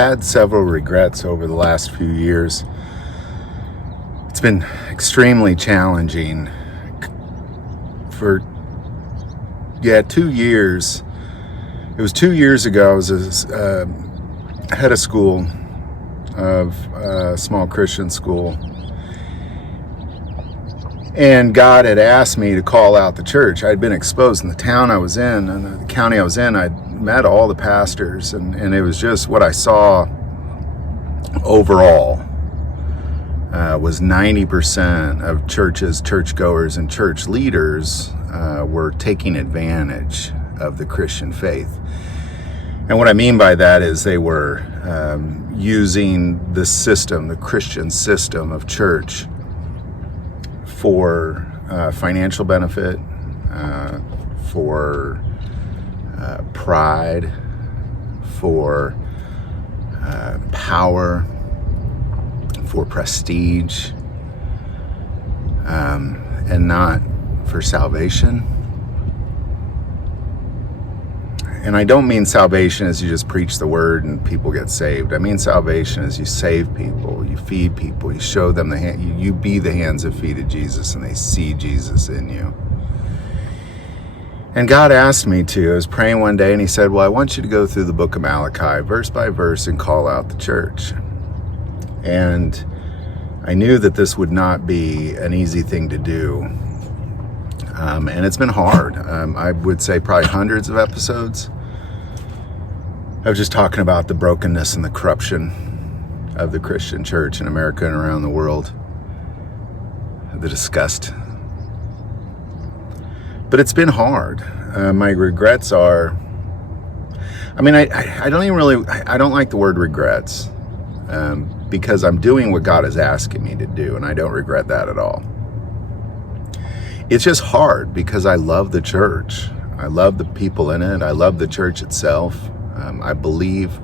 had several regrets over the last few years. It's been extremely challenging. For 2 years. It was 2 years ago. I was head of school of a small Christian school, and God had asked me to call out the church. I'd been exposed in the town I was in and the county I was in. I'd met all the pastors, and it was just what I saw overall was 90% of churches, churchgoers, and church leaders were taking advantage of the Christian faith. And what I mean by that is they were using the system, the Christian system of church, for financial benefit, for pride, for power, for prestige, and not for salvation. And I don't mean salvation as you just preach the word and people get saved. I mean salvation as you save people, you feed people, you show them you be the hands and feet of Jesus, and they see Jesus in you. And God asked me to. I was praying one day and he said, well, I want you to go through the book of Malachi verse by verse and call out the church. And I knew that this would not be an easy thing to do. And it's been hard. I would say probably hundreds of episodes of just talking about the brokenness and the corruption of the Christian church in America and around the world. The disgust. But it's been hard. My regrets are, I don't like the word regrets, because I'm doing what God is asking me to do, and I don't regret that at all. It's just hard because I love the church. I love the people in it. I love the church itself. I believe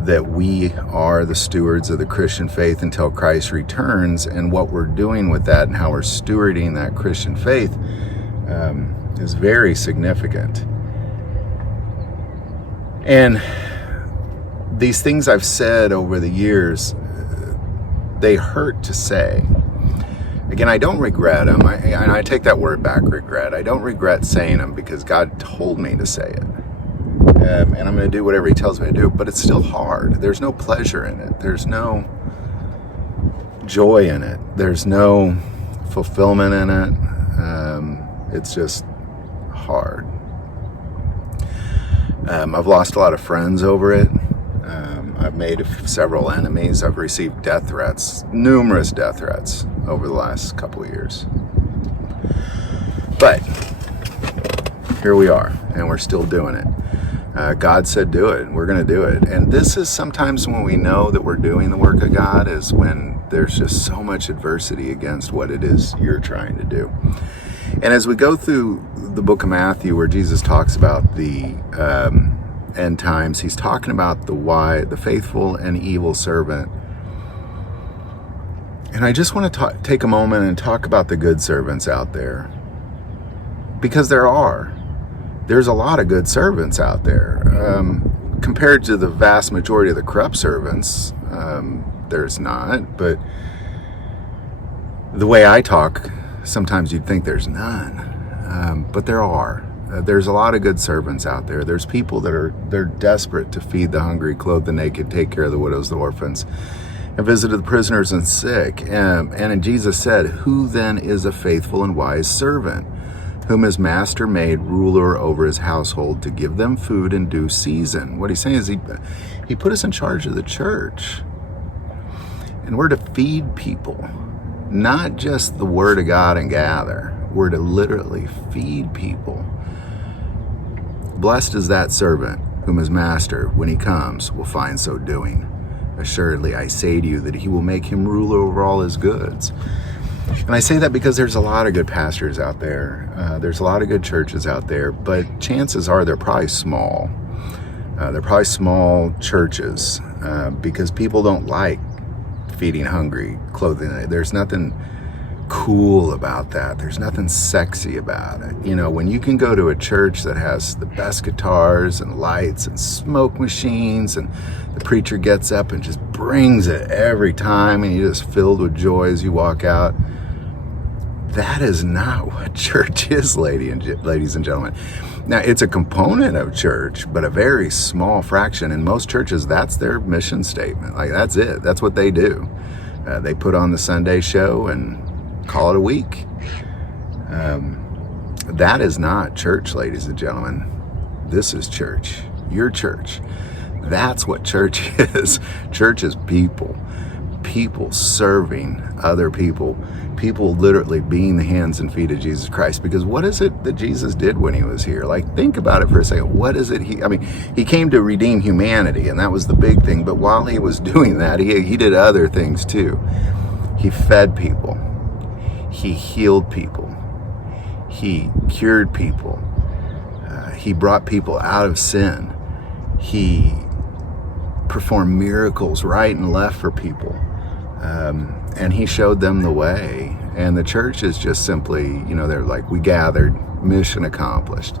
that we are the stewards of the Christian faith until Christ returns, and what we're doing with that and how we're stewarding that Christian faith is very significant. And these things I've said over the years, they hurt to say. Again, I don't regret them. I take that word back, regret. I don't regret saying them because God told me to say it. And I'm going to do whatever he tells me to do, but it's still hard. There's no pleasure in it. There's no joy in it. There's no fulfillment in it. It's just hard. I've lost a lot of friends over it. I've made several enemies. I've received death threats, numerous death threats over the last couple of years. But here we are, and we're still doing it. God said do it, and we're going to do it. And this is sometimes when we know that we're doing the work of God, is when there's just so much adversity against what it is you're trying to do. And as we go through the book of Matthew, where Jesus talks about the end times, he's talking about the faithful and evil servant. And I just want to take a moment and talk about the good servants out there, because there's a lot of good servants out there. Compared to the vast majority of the corrupt servants, there's not. But the way I talk, sometimes you'd think there's none, but there are. There's a lot of good servants out there. There's people they're desperate to feed the hungry, clothe the naked, take care of the widows, the orphans, and visited the prisoners and sick. And Jesus said, "Who then is a faithful and wise servant, whom his master made ruler over his household, to give them food in due season?" What he's saying is he put us in charge of the church, and we're to feed people, not just the word of God and gather. We're to literally feed people. Blessed is that servant whom his master, when he comes, will find so doing. Assuredly, I say to you that he will make him ruler over all his goods. And I say that because there's a lot of good pastors out there. There's a lot of good churches out there, but chances are they're probably small. They're probably small churches because people don't like feeding hungry, clothing. There's nothing cool about that. There's nothing sexy about it. You know, when you can go to a church that has the best guitars and lights and smoke machines, and the preacher gets up and just brings it every time, and you're just filled with joy as you walk out. That is not what church is, ladies and gentlemen. Now, it's a component of church, but a very small fraction. In most churches, that's their mission statement. Like, that's it. That's what they do. They put on the Sunday show and call it a week. That is not church, ladies and gentlemen. This is church. Your church. That's what church is. Church is people. People serving other people. People literally being the hands and feet of Jesus Christ. Because what is it that Jesus did when he was here? Like, think about it for a second. What is it? He came to redeem humanity, and that was the big thing. But while he was doing that, he did other things too. He fed people. He healed people. He cured people. He brought people out of sin. He performed miracles right and left for people. And he showed them the way. And the church is just simply, you know, they're like, we gathered, mission accomplished.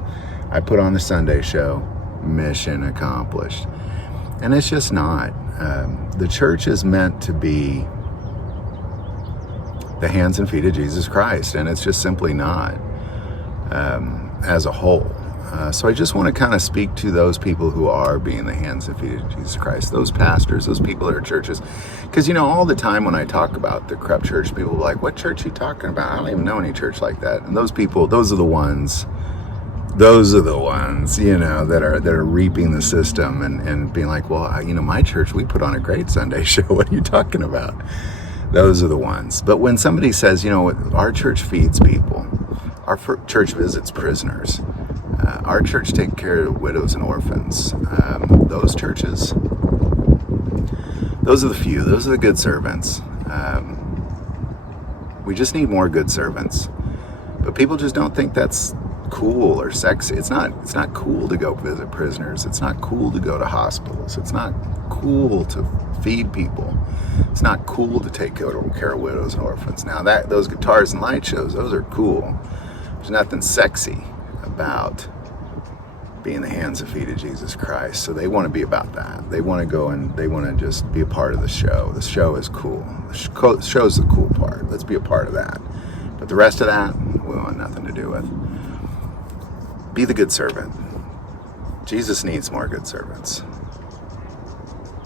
I put on the Sunday show, mission accomplished. And it's just not. The church is meant to be the hands and feet of Jesus Christ, and it's just simply not as a whole. So I just want to kind of speak to those people who are being the hands and feet of Jesus Christ, those pastors, those people that are churches. Because, you know, all the time when I talk about the corrupt church, people are like, what church are you talking about? I don't even know any church like that. And those people, those are the ones, you know, that are reaping the system and being like, well, you know, my church, we put on a great Sunday show. What are you talking about? Those are the ones. But when somebody says, you know, our church feeds people, our church visits prisoners, our church takes care of widows and orphans, those churches, those are the few, those are the good servants. We just need more good servants. But people just don't think that's cool or sexy. It's not cool to go visit prisoners. It's not cool to go to hospitals. It's not cool to feed people. It's not cool to take care of widows and orphans. Now those guitars and light shows, those are cool. There's nothing sexy about being the hands and feet of Jesus Christ. So they want to be about that. They want to go and they want to just be a part of the show. The show is cool. The show's the cool part. Let's be a part of that. But the rest of that, we want nothing to do with. Be the good servant. Jesus needs more good servants.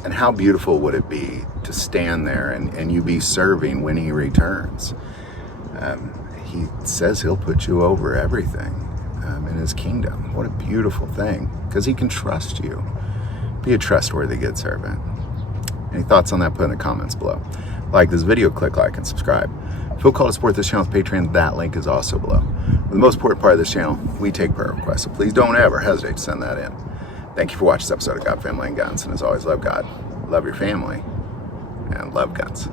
And how beautiful would it be to stand there and you be serving when he returns? He says he'll put you over everything in his kingdom. What a beautiful thing, because he can trust you. Be a trustworthy good servant. Any thoughts on that? Put in the comments below. Like this video, click like and subscribe. Feel called to support this channel with Patreon. That link is also below. For the most important part of this channel, we take prayer requests, so please don't ever hesitate to send that in. Thank you for watching this episode of God, Family, and Guns. And as always, love God, love your family, and love guns.